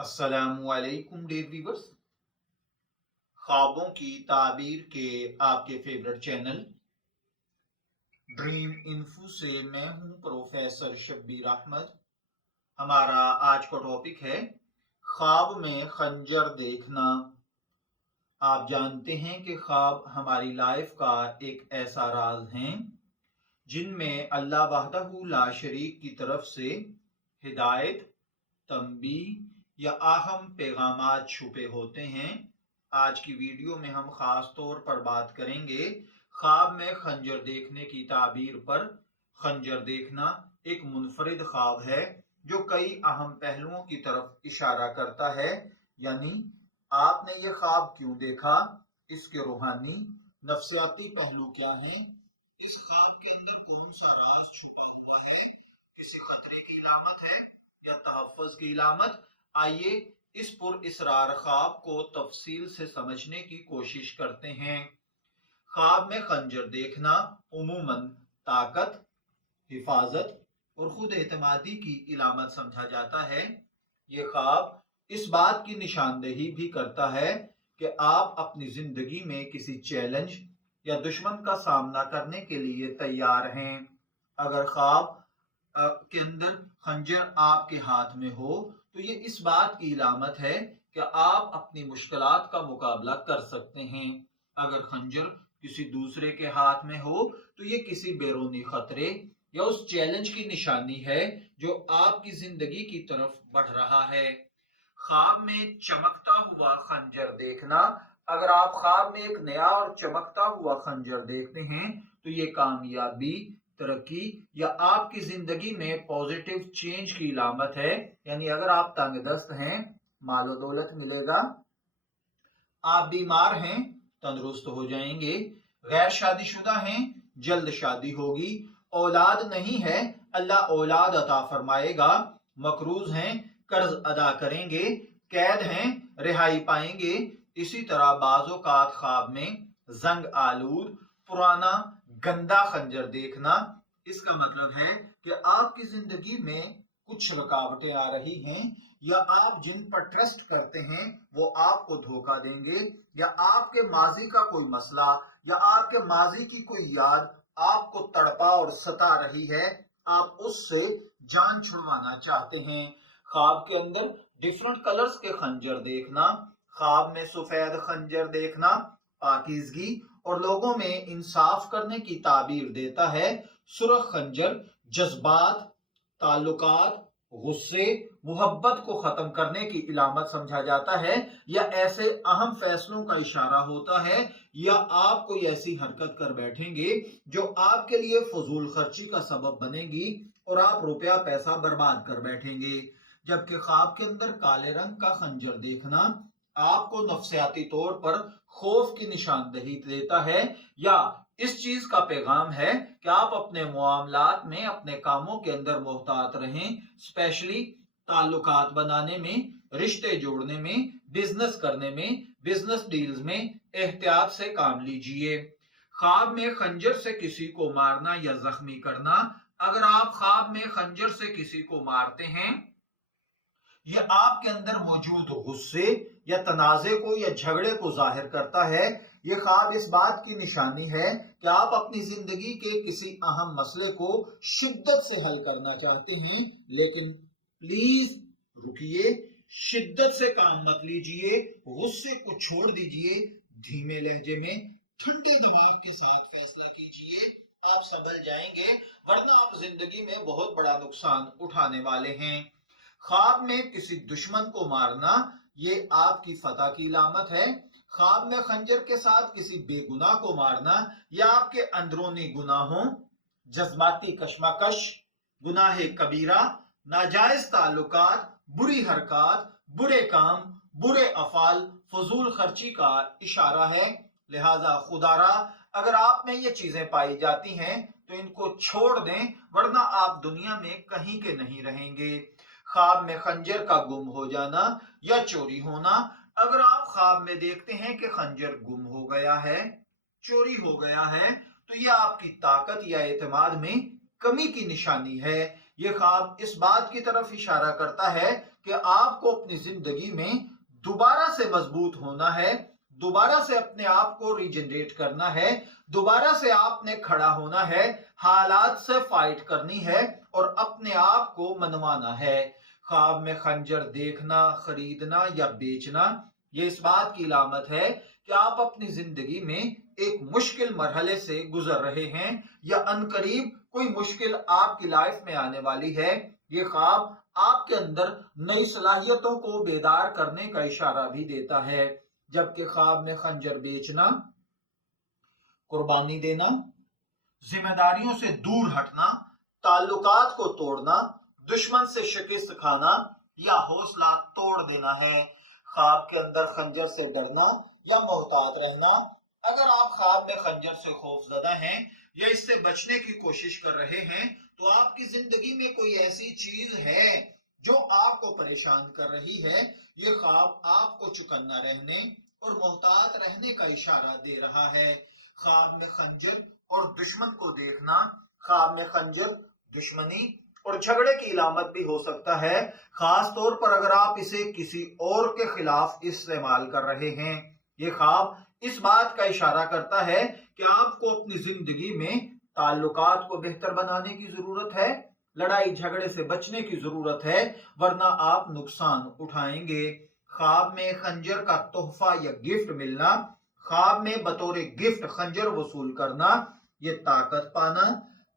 अस्सलामुअलैकुम dear viewers, ख्वाबों की ताबीर के आपके फेवरेट चैनल ड्रीम इन्फो से मैं हूं प्रोफेसर शब्बीर अहमद। हमारा आज का टॉपिक है ख्वाब में खंजर देखना। आप जानते हैं कि ख्वाब हमारी लाइफ का एक ऐसा राज है जिनमें अल्लाह वहदहू ला शरीक की तरफ से हिदायत, तंबी या अहम पैगामात छुपे होते हैं। आज की वीडियो में हम खास तौर पर बात करेंगे ख्वाब में खंजर देखने की ताबीर पर। खंजर देखना एक मुनफरिद ख्वाब है जो कई अहम पहलुओं की तरफ इशारा करता है, यानी आपने ये ख्वाब क्यों देखा, इसके रूहानी नफ्सियाती पहलू क्या हैं, इस ख्वाब के अंदर कौन सा राज छुपा हुआ है, किसी खतरे की इलामत है या तहफ़्फ़ुज़ की इलामत। आइए इस पुरइसरार ख्वाब को तफसील से समझने की कोशिश करते हैं। ख्वाब में खंजर देखना उमूमन ताकत, हिफाजत और खुद एतमादी की इलामत समझा जाता है। ये ख्वाब इस बात की निशानदेही भी करता है कि आप अपनी जिंदगी में किसी चैलेंज या दुश्मन का सामना करने के लिए तैयार हैं। अगर ख्वाब के अंदर खंजर आपके हाथ में हो तो ये इस बात की इलामत है कि आप अपनी मुश्किलात का मुकाबला कर सकते हैं। अगर खंजर किसी दूसरे के हाथ में हो तो ये किसी बैरूनी खतरे या उस चैलेंज की निशानी है जो आपकी जिंदगी की तरफ बढ़ रहा है। ख्वाब में चमकता हुआ खंजर देखना। अगर आप ख्वाब में एक नया और चमकता हुआ खंजर देखते हैं तो ये कामयाबी, तरक्की या आपकी जिंदगी में पॉजिटिव चेंज की इलामत है। यानी अगर आप तंगदस्त हैं, मालो दौलत मिलेगा, आप बीमार हैं, तंदुरुस्त हो जाएंगे, गैर शादीशुदा हैं, जल्द शादी होगी, औलाद नहीं है, अल्लाह औलाद अता फरमाएगा, मकरूज हैं, कर्ज अदा करेंगे, कैद हैं, रिहाई पाएंगे। इसी तरह बाज़ोकात ख्वाब में जंग आलूद पुराना गंदा खंजर देखना, इसका मतलब है कि आपकी जिंदगी में कुछ रुकावटें आ रही हैं या आप जिन पर ट्रस्ट करते हैं वो आपको धोखा देंगे, या आपके माजी का कोई मसला या आपके माजी की कोई याद आपको तड़पा और सता रही है, आप उससे जान छुड़वाना चाहते हैं। ख्वाब के अंदर डिफरेंट कलर्स के खंजर देखना। ख्वाब में सफेद खंजर देखना पाकीज़गी और लोगों में इंसाफ करने की ताबीर देता है। सुर्ख खंजर जज्बात, ताल्लुकात, गुस्से, मोहब्बत को खत्म करने की इलामत समझा जाता है, या ऐसे अहम फैसलों का इशारा होता है, या आप कोई ऐसी हरकत कर बैठेंगे जो आपके लिए फजूल खर्ची का सबब बनेगी और आप रुपया पैसा बर्बाद कर बैठेंगे। जबकि ख्वाब के अंदर काले रंग का खंजर देखना आपको नफ्सियाती तौर पर खौफ की निशानदेही देता है, या इस चीज का पैगाम है कि आप अपने मामलात में, अपने कामों के अंदर मोहतात रहें, स्पेशली ताल्लुकात बनाने में, रिश्ते जोड़ने में, बिजनेस करने में, बिजनेस डील्स में एहतियात से काम लीजिए। ख्वाब में खंजर से किसी को मारना या जख्मी करना। अगर आप ख्वाब में खंजर से किसी को मारते हैं, यह आपके अंदर मौजूद गुस्से या तनाज़े को या झगड़े को जाहिर करता है। यह ख्वाब इस बात की निशानी है कि आप अपनी जिंदगी के किसी अहम मसले को शिद्दत से हल करना चाहते हैं, लेकिन प्लीज रुकिए, शिद्दत से काम मत लीजिए, गुस्से को छोड़ दीजिए, धीमे लहजे में ठंडे दिमाग के साथ फैसला कीजिए, आप संभल जाएंगे, वरना आप जिंदगी में बहुत बड़ा नुकसान उठाने वाले हैं। ख्वाब में किसी दुश्मन को मारना ये आपकी फतह की इलामत है। ख्वाब में खंजर के साथ किसी बेगुनाह को मारना या आपके अंदरूनी गुनाहों, जज्बाती कशमकश, गुनाह कबीरा, नाजायज ताल्लुकात, बुरी हरकत, बुरे काम, बुरे अफाल, फजूल खर्ची का इशारा है। लिहाजा खुदारा अगर आप में ये चीजें पाई जाती हैं तो इनको छोड़ दें, वरना आप दुनिया में कहीं के नहीं रहेंगे। ख्वाब में खंजर का गुम हो जाना या चोरी होना। अगर आप ख्वाब में देखते हैं कि खंजर गुम हो गया है, चोरी हो गया है, तो यह आपकी ताकत या एतमाद में कमी की निशानी है। यह ख्वाब इस बात की तरफ इशारा करता है کہ آپ کو اپنی زندگی میں دوبارہ سے مضبوط ہونا ہے، دوبارہ سے اپنے آپ کو ریجنریٹ کرنا ہے، دوبارہ سے آپ نے کھڑا ہونا ہے، حالات سے فائٹ کرنی ہے اور اپنے آپ کو منوانا ہے۔ خواب میں خنجر دیکھنا، خریدنا یا بیچنا یہ اس بات کی علامت ہے کہ آپ اپنی زندگی میں ایک مشکل مرحلے سے گزر رہے ہیں یا عنقریب کوئی مشکل آپ کی لائف میں آنے والی ہے۔ یہ خواب آپ کے اندر نئی صلاحیتوں کو بیدار کرنے کا اشارہ بھی دیتا ہے، جبکہ خواب میں خنجر بیچنا، قربانی دینا، ذمہ داریوں سے دور ہٹنا، تعلقات کو توڑنا، دشمن سے شکست کھانا یا حوصلہ توڑ دینا ہے۔ خواب کے اندر خنجر سے ڈرنا یا محتاط رہنا، اگر آپ خواب میں خنجر سے خوف زدہ ہیں یا اس سے بچنے کی کوشش کر رہے ہیں تو آپ کی زندگی میں کوئی ایسی چیز ہے جو آپ کو پریشان کر رہی ہے۔ یہ خواب آپ کو چکنا رہنے اور محتاط رہنے کا اشارہ دے رہا ہے۔ خواب میں خنجر اور دشمن کو دیکھنا، خواب میں خنجر دشمنی اور جھگڑے کی علامت بھی ہو سکتا ہے، خاص طور پر اگر آپ اسے کسی اور کے خلاف استعمال کر رہے ہیں۔ یہ خواب اس بات کا اشارہ کرتا ہے کہ آپ کو اپنی زندگی میں تعلقات کو بہتر بنانے کی ضرورت ہے، لڑائی جھگڑے سے بچنے کی ضرورت ہے، ورنہ آپ نقصان اٹھائیں گے۔ خواب میں خنجر کا تحفہ یا گفٹ ملنا، خواب میں بطور گفٹ خنجر وصول کرنا یہ طاقت پانا،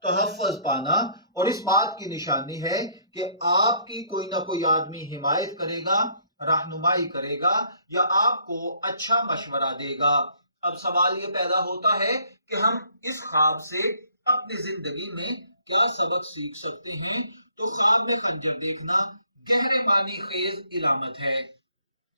تحفظ پانا اور اس بات کی نشانی ہے کہ آپ کی کوئی نہ کوئی آدمی حمایت کرے گا، رہنمائی کرے گا یا آپ کو اچھا مشورہ دے گا۔ اب سوال یہ پیدا ہوتا ہے کہ ہم اس خواب سے اپنی زندگی میں کیا سبق سیکھ سکتے ہیں؟ تو خواب میں خنجر دیکھنا گہرے معنی خیز علامت ہے۔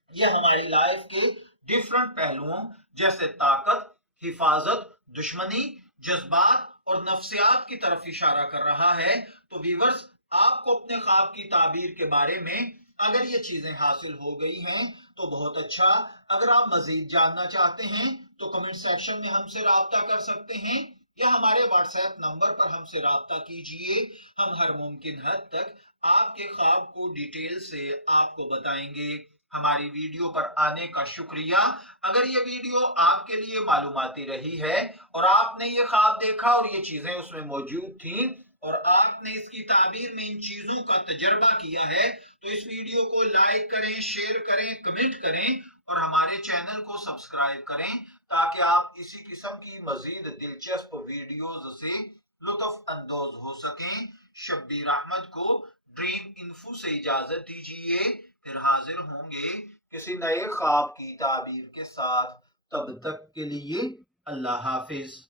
یہ ہماری لائف کے ڈیفرنٹ پہلوؤں جیسے طاقت، حفاظت، دشمنی، جذبات اور نفسیات کی طرف اشارہ کر رہا ہے۔ تو ویورز، آپ کو اپنے خواب کی تعبیر کے بارے میں اگر یہ چیزیں حاصل ہو گئی ہیں تو بہت اچھا۔ اگر آپ مزید جاننا چاہتے ہیں تو کمنٹ سیکشن میں ہم سے رابطہ کر سکتے ہیں یا ہمارے واٹس ایپ نمبر پر ہم سے رابطہ کیجئے۔ ہم ہر ممکن حد تک آپ کے خواب کو ڈیٹیل سے آپ کو بتائیں گے۔ ہماری ویڈیو پر آنے کا شکریہ۔ اگر یہ ویڈیو آپ کے لیے معلوماتی رہی ہے اور آپ نے یہ خواب دیکھا اور یہ چیزیں اس میں موجود تھیں اور آپ نے اس کی تعبیر میں ان چیزوں کا تجربہ کیا ہے تو اس ویڈیو کو لائک کریں، شیئر کریں، کمنٹ کریں اور ہمارے چینل کو سبسکرائب کریں تاکہ آپ اسی قسم کی مزید دلچسپ ویڈیوز سے لطف اندوز ہو سکیں۔ شبیر احمد کو ڈریم انفو سے اجازت دیجیے، پھر حاضر ہوں گے کسی نئے خواب کی تعبیر کے ساتھ۔ تب تک کے لیے اللہ حافظ۔